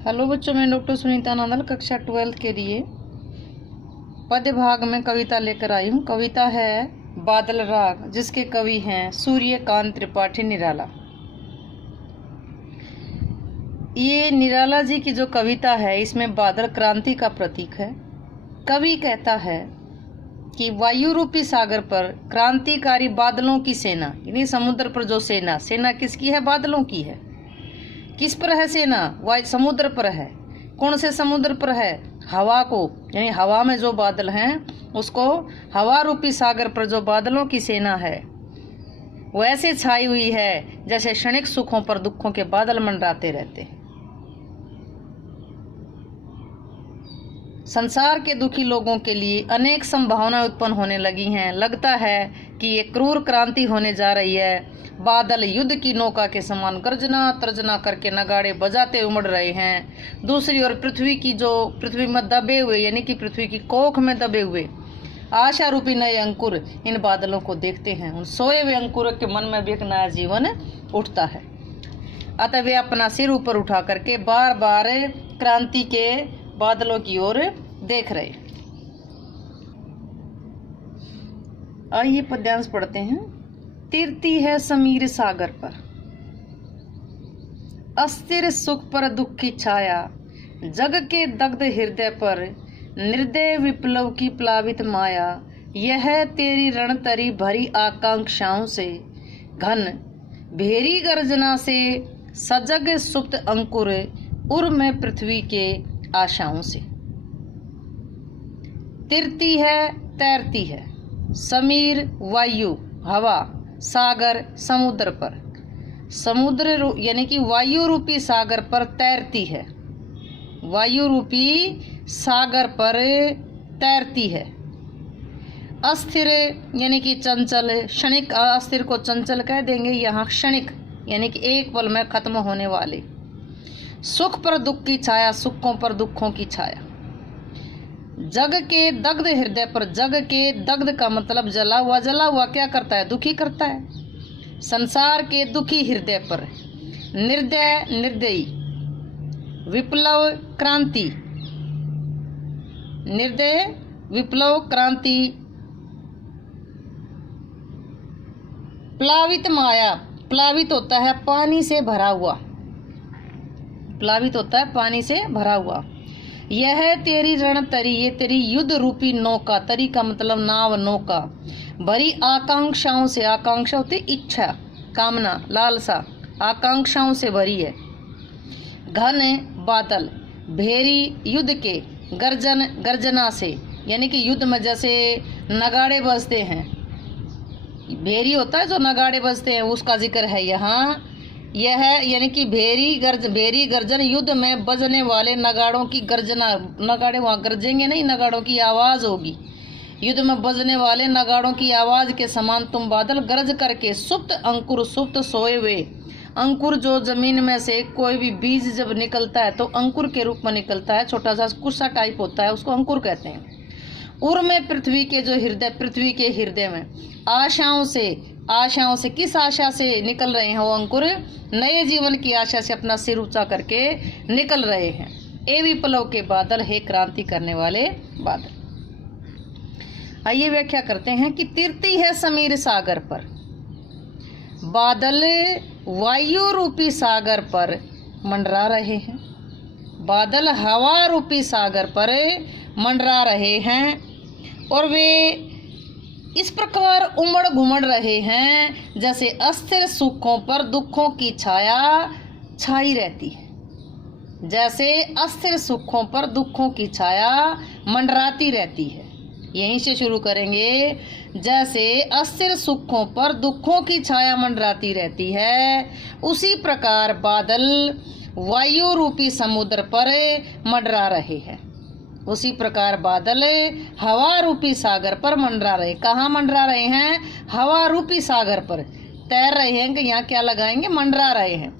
Hello बच्चों, मैं doctor Sunita Nandal कक्षा 12 के लिए पद्य भाग में कविता लेकर आई हूँ। कविता है बादल राग, जिसके कवि हैं सूर्यकांत त्रिपाठी निराला। ये निराला जी की जो कविता है, इसमें बादल क्रांति का प्रतीक है। कवि कहता है कि वायु रूपी सागर पर क्रांतिकारी बादलों की सेना, यानी समुद्र पर जो सेना किसकी है? बादलों की है। किस पर है सेना? वायु समुद्र पर है। कौन से समुद्र पर है? हवा को, यानी हवा में जो बादल हैं उसको, हवा रूपी सागर पर जो बादलों की सेना है वो ऐसे छाई हुई है जैसे क्षणिक सुखों पर दुखों के बादल मंडराते रहते हैं। संसार के दुखी लोगों के लिए अनेक संभावनाएं उत्पन्न होने लगी हैं। लगता है कि ये क्रूर क्रांति होने जा रही है। बादल युद्ध की नौका के समान गर्जना तर्जना करके नगाड़े बजाते उमड़ रहे हैं। दूसरी ओर पृथ्वी में दबे हुए, यानी कि पृथ्वी की कोख में दबे हुए आशा रूपी नए अंकुर इन बादलों को देखते हैं। उन सोए हुए अंकुर के मन में भी एक नया जीवन उठता है। अतः वे अपना सिर ऊपर उठा करके बार बार क्रांति के बादलों की ओर देख रहे। आइए पद्यांश पढ़ते हैं। तिरती है समीर सागर पर, अस्थिर सुख पर दुख की छाया, जग के दग्ध हृदय पर निर्दय विप्लव की प्लावित माया। यह तेरी रणतरी भरी आकांक्षाओं से, घन भेरी गर्जना से सजग सुप्त अंकुर उर में पृथ्वी के आशाओं से। तिरती है, तैरती है, समीर वायु हवा, सागर समुद्र पर, समुद्र यानी कि वायु रूपी सागर पर तैरती है। वायु रूपी सागर पर तैरती है। अस्थिर यानी कि चंचल, क्षणिक, अस्थिर को चंचल कह देंगे, यहाँ क्षणिक यानी कि एक पल में खत्म होने वाले। सुख पर दुख की छाया, सुखों पर दुखों की छाया। जग के दग्ध हृदय पर, जग के दग्ध का मतलब जला हुआ क्या करता है? दुखी करता है। संसार के दुखी हृदय पर निर्दय निर्दयी, विप्लव क्रांति, निर्दय विप्लव क्रांति, प्लावित माया, प्लावित होता है पानी से भरा हुआ, प्लावित होता है पानी से भरा हुआ। यह तेरी रणतरी, ये तेरी युद्ध रूपी नौका, तरी का मतलब नाव, नौका, भरी आकांक्षाओं से, आकांक्षा होती इच्छा, कामना, लालसा, आकांक्षाओं से भरी है। घन बादल, भेरी युद्ध के, गर्जना से, यानी कि युद्ध में जैसे नगाड़े बजते हैं, भेरी होता है जो नगाड़े बजते हैं, उसका जिक्र है यहाँ। यह यानी कि भेरी गर्जन, युद्ध में बजने वाले नगाड़ों की गर्जना, नगाड़े वहाँ गरजेंगे नहीं, नगाड़ों की आवाज़ होगी। युद्ध में बजने वाले नगाड़ों की आवाज़ के समान तुम बादल गरज करके सुप्त अंकुर, सुप्त सोए हुए अंकुर, जो जमीन में से कोई भी बीज जब निकलता है तो अंकुर के रूप में निकलता है, छोटा सा कुछ टाइप होता है, उसको अंकुर कहते हैं। उर में पृथ्वी के जो हृदय, पृथ्वी के हृदय में आशाओं से किस आशा से निकल रहे हैं वो अंकुर? नए जीवन की आशा से अपना सिर ऊंचा करके निकल रहे हैं। ए विप्लव के बादल, हे क्रांति करने वाले बादल। आइए व्याख्या करते हैं कि तिरती है समीर सागर पर, बादल वायु रूपी सागर पर मंडरा रहे हैं। बादल हवा रूपी सागर पर मंडरा रहे हैं और वे इस प्रकार उमड़ घुमड़ रहे हैं जैसे अस्थिर सुखों पर दुखों की छाया छाई रहती है। जैसे अस्थिर सुखों पर दुखों की छाया मंडराती रहती है। यहीं से शुरू करेंगे। जैसे अस्थिर सुखों पर दुखों की छाया मंडराती रहती है, उसी प्रकार बादल वायु रूपी समुद्र पर मंडरा रहे हैं। उसी प्रकार बादल हवा रूपी सागर पर मंडरा रहे। कहाँ मंडरा रहे हैं? हवा रूपी सागर पर तैर रहे हैं, कि यहाँ क्या लगाएंगे? मंडरा रहे हैं।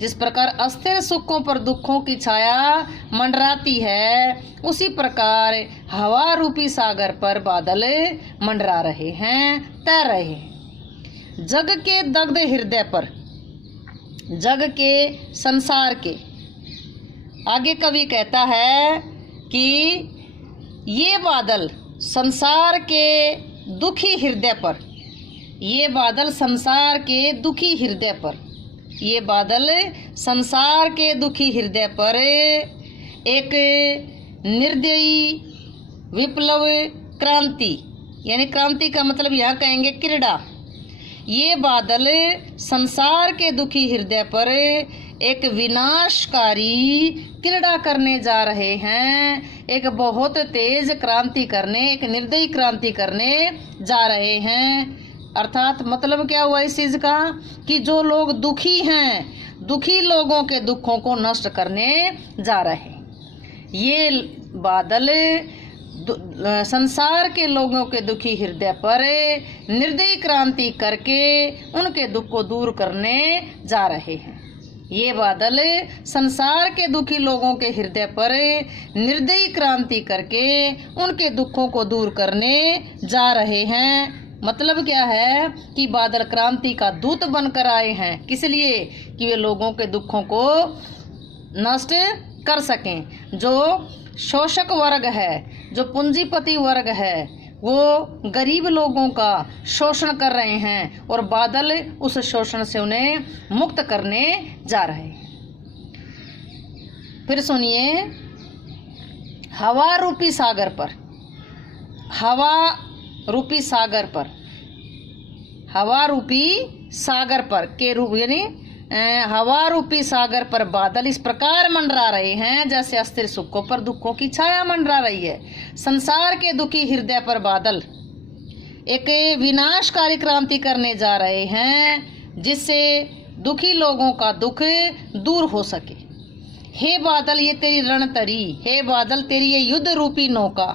जिस प्रकार अस्थिर सुखों पर दुखों की छाया मंडराती है, उसी प्रकार हवा रूपी सागर पर बादल मंडरा रहे हैं, तैर रहे हैं। जग के दग्ध हृदय पर, जग के, संसार के आगे कवि कहता है कि ये बादल संसार के दुखी हृदय पर, ये बादल संसार के दुखी हृदय पर, ये बादल संसार के दुखी हृदय पर एक निर्दयी विप्लव क्रांति, यानी क्रांति का मतलब यहाँ कहेंगे क्रीड़ा, ये बादल संसार के दुखी हृदय पर एक विनाशकारी क्रीड़ा करने जा रहे हैं, एक बहुत तेज क्रांति करने, एक निर्दयी क्रांति करने जा रहे हैं। अर्थात मतलब क्या हुआ इस चीज का कि जो लोग दुखी हैं, दुखी लोगों के दुखों को नष्ट करने जा रहे हैं। ये बादल संसार के लोगों के दुखी हृदय पर निर्दयी क्रांति करके उनके दुख को दूर करने जा रहे हैं। ये बादल संसार के दुखी लोगों के हृदय पर निर्दयी क्रांति करके उनके दुखों को दूर करने जा रहे हैं। मतलब क्या है कि बादल क्रांति का दूत बनकर आए हैं, किस लिए? कि वे लोगों के दुखों को नष्ट कर सकें। जो शोषक वर्ग है, जो पूंजीपति वर्ग है, वो गरीब लोगों का शोषण कर रहे हैं और बादल उस शोषण से उन्हें मुक्त करने जा रहे हैं। फिर सुनिए, हवा रूपी सागर पर, हवा रूपी सागर पर, हवा रूपी सागर पर के रूप यानी हवा रूपी सागर पर बादल इस प्रकार मंडरा रहे हैं जैसे अस्थिर सुखों पर दुखों की छाया मंडरा रही है। संसार के दुखी हृदय पर बादल एक विनाशकारी क्रांति करने जा रहे हैं जिससे दुखी लोगों का दुख दूर हो सके। हे बादल ये तेरी रणतरी, हे बादल तेरी ये युद्ध रूपी नौका।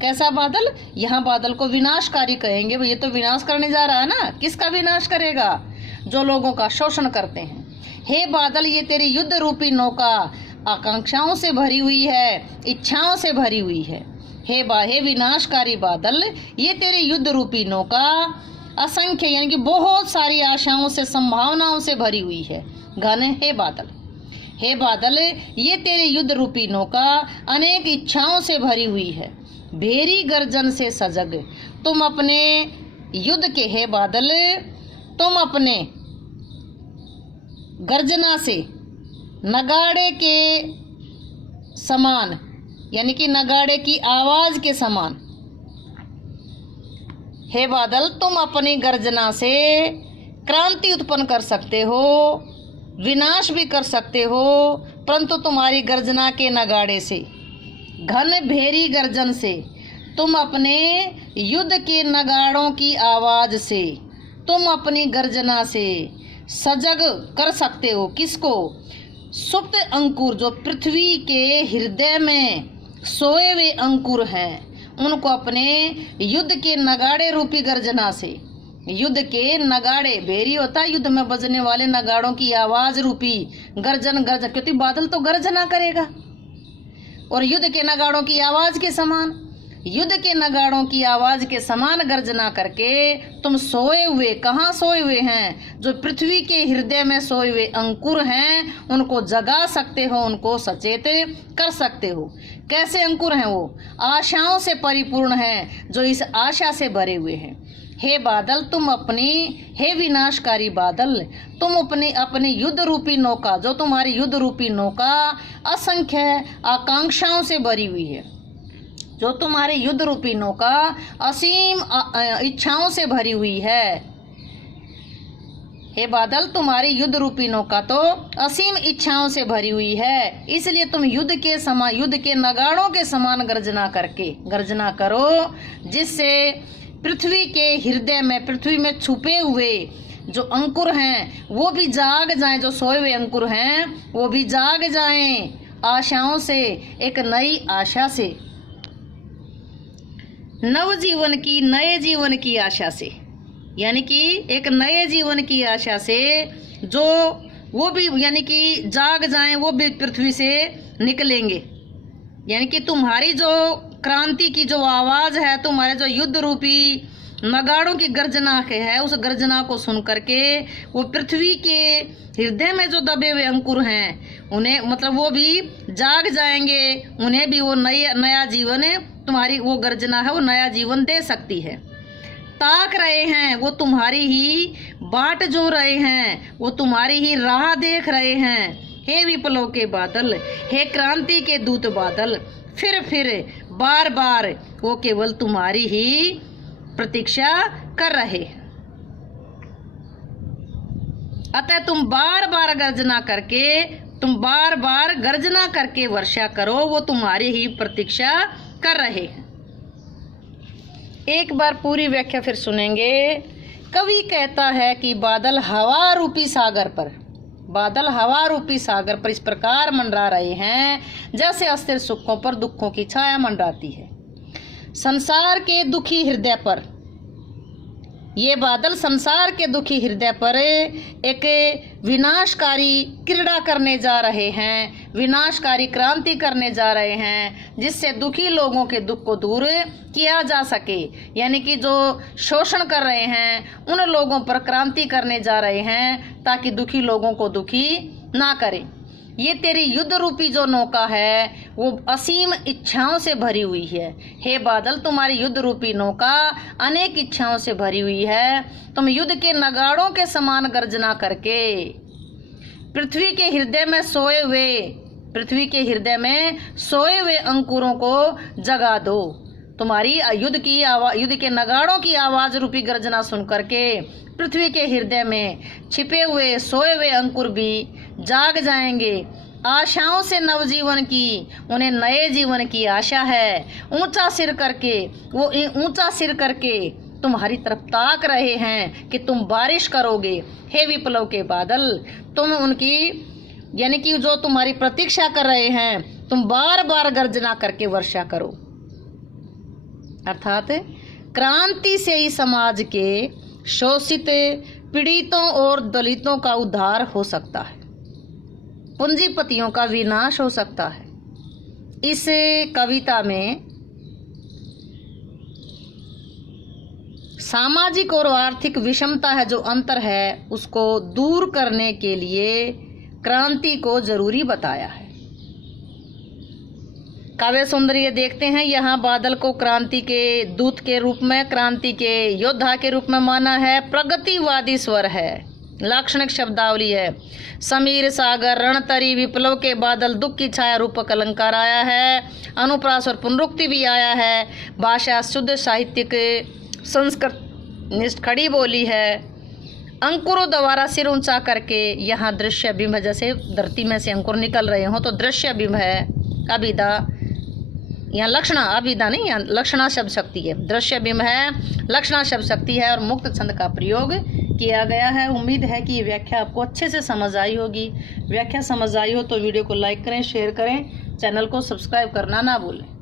कैसा बादल? यहाँ बादल को विनाशकारी कहेंगे। ये तो विनाश करने जा रहा है ना। किसका विनाश करेगा? जो लोगों का शोषण करते हैं। हे बादल ये तेरी युद्ध रूपी नौका आकांक्षाओं से भरी हुई है, इच्छाओं से भरी हुई है। हे विनाशकारी बादल ये तेरी युद्ध रूपी नौका असंख्य यानी कि बहुत सारी आशाओं से, संभावनाओं से भरी हुई है। घन हे बादल, हे बादल ये तेरी युद्ध रूपी नौका अनेक इच्छाओं से भरी हुई है। भेरी गर्जन से सजग तुम अपने युद्ध के, हे बादल तुम अपने गर्जना से नगाड़े के समान यानी कि नगाड़े की आवाज के समान, हे बादल तुम अपनी गर्जना से क्रांति उत्पन्न कर सकते हो, विनाश भी कर सकते हो, परंतु तुम्हारी गर्जना के नगाड़े से, घन भेरी गर्जन से, तुम अपने युद्ध के नगाड़ों की आवाज से, तुम अपनी गर्जना से सजग कर सकते हो। किसको? सुप्त अंकुर जो पृथ्वी के हृदय में सोए हुए अंकुर हैं, उनको अपने युद्ध के नगाड़े रूपी गर्जना से, युद्ध के नगाड़े, भेरी होता है युद्ध में बजने वाले नगाड़ों की आवाज रूपी गर्जन, क्योंकि बादल तो गर्जना करेगा। और युद्ध के नगाड़ों की आवाज के समान, युद्ध के नगाड़ों की आवाज के समान गर्जना करके तुम सोए हुए, कहाँ सोए हुए हैं? जो पृथ्वी के हृदय में सोए हुए अंकुर हैं उनको जगा सकते हो, उनको सचेत कर सकते हो। कैसे अंकुर हैं वो? आशाओं से परिपूर्ण हैं, जो इस आशा से भरे हुए हैं। हे बादल तुम अपनी, हे विनाशकारी बादल तुम अपने युद्ध रूपी नौका, जो तुम्हारी युद्ध रूपी नौका असंख्य आकांक्षाओं से भरी हुई है, जो तुम्हारी युद्ध रूपी नौका असीम इच्छाओं से भरी हुई है। हे बादल तुम्हारी युद्ध रूपी नौका तो असीम इच्छाओं से भरी हुई है, इसलिए तुम युद्ध के समान, युद्ध के नगाड़ों के समान गर्जना करो, जिससे पृथ्वी के हृदय में, पृथ्वी में छुपे हुए जो अंकुर हैं वो भी जाग जाएं, जो सोए हुए अंकुर हैं वो भी जाग जाएं आशाओं से, एक नई आशा से, नव जीवन की, नए जीवन की आशा से, यानी कि एक नए जीवन की आशा से, जो वो भी यानी कि जाग जाएं, वो भी पृथ्वी से निकलेंगे। यानी कि तुम्हारी जो क्रांति की जो आवाज है, तुम्हारे जो युद्ध रूपी नगाड़ों की गर्जना है, उस गर्जना को सुन करके वो पृथ्वी के हृदय में जो दबे हुए अंकुर हैं उन्हें, मतलब वो भी जाग जाएंगे, उन्हें भी वो नया जीवन, तुम्हारी वो गर्जना है वो नया जीवन दे सकती है। ताक रहे हैं वो तुम्हारी ही बाट जो रहे हैं, वो तुम्हारी ही राह देख रहे हैं। हे विप्लव के बादल, हे क्रांति के दूत बादल, फिर बार बार वो केवल तुम्हारी ही प्रतीक्षा कर रहे। अतः तुम बार बार गर्जना करके वर्षा करो, वो तुम्हारी ही प्रतीक्षा कर रहे। एक बार पूरी व्याख्या फिर सुनेंगे। कवि कहता है कि बादल हवा रूपी सागर पर इस प्रकार मंडरा रहे हैं जैसे अस्थिर सुखों पर दुखों की छाया मंडराती है। संसार के दुखी हृदय पर, ये बादल संसार के दुखी हृदय पर एक विनाशकारी क्रीड़ा करने जा रहे हैं, विनाशकारी क्रांति करने जा रहे हैं, जिससे दुखी लोगों के दुख को दूर किया जा सके। यानी कि जो शोषण कर रहे हैं उन लोगों पर क्रांति करने जा रहे हैं ताकि दुखी लोगों को दुखी ना करें। ये तेरी युद्ध रूपी जो नौका है वो असीम इच्छाओं से भरी हुई है। हे बादल, तुम्हारी युद्ध रूपी नौका अनेक इच्छाओं से भरी हुई है। तुम युद्ध के नगाड़ों के समान गर्जना करके पृथ्वी के हृदय में सोए हुए अंकुरों को जगा दो। तुम्हारी युद्ध के नगाड़ों की आवाज रूपी गर्जना सुन करके पृथ्वी के हृदय में छिपे हुए सोए हुए अंकुर भी जाग जाएंगे। आशाओं से नवजीवन की, उन्हें नए जीवन की आशा है। ऊंचा सिर करके तुम्हारी तरफ ताक रहे हैं कि तुम बारिश करोगे। हे विप्लव के बादल, तुम उनकी, यानी कि जो तुम्हारी प्रतीक्षा कर रहे हैं, तुम बार बार गर्जना करके वर्षा करो। अर्थात क्रांति से ही समाज के शोषित, पीड़ितों और दलितों का उद्धार हो सकता है, पूंजीपतियों का विनाश हो सकता है। इस कविता में सामाजिक और आर्थिक विषमता है, जो अंतर है, उसको दूर करने के लिए क्रांति को जरूरी बताया है। काव्य सौंदर्य देखते हैं। यहाँ बादल को क्रांति के दूत के रूप में, क्रांति के योद्धा के रूप में माना है। प्रगतिवादी स्वर है, लाक्षणिक शब्दावली है। समीर, सागर, रणतरी, विप्लव के बादल, दुख की छाया रूपक अलंकार आया है। अनुप्रास और पुनरुक्ति भी आया है। भाषा शुद्ध, साहित्यिक संस्कृत निष्ठ खड़ी बोली है। अंकुरों द्वारा सिर ऊंचा करके यहाँ दृश्य बिंब है, जैसे धरती में से अंकुर निकल रहे हो तो दृश्य बिंब है। अभिदा, यहाँ लक्षणा, अभिदा नहीं, यहाँ लक्षणा शब्द शक्ति है। दृश्य बिंब है, लक्षणा शब्द शक्ति है और मुक्त छंद का प्रयोग किया गया है। उम्मीद है कि ये व्याख्या आपको अच्छे से समझ आई होगी। व्याख्या समझ आई हो तो वीडियो को लाइक करें, शेयर करें, चैनल को सब्सक्राइब करना ना भूलें।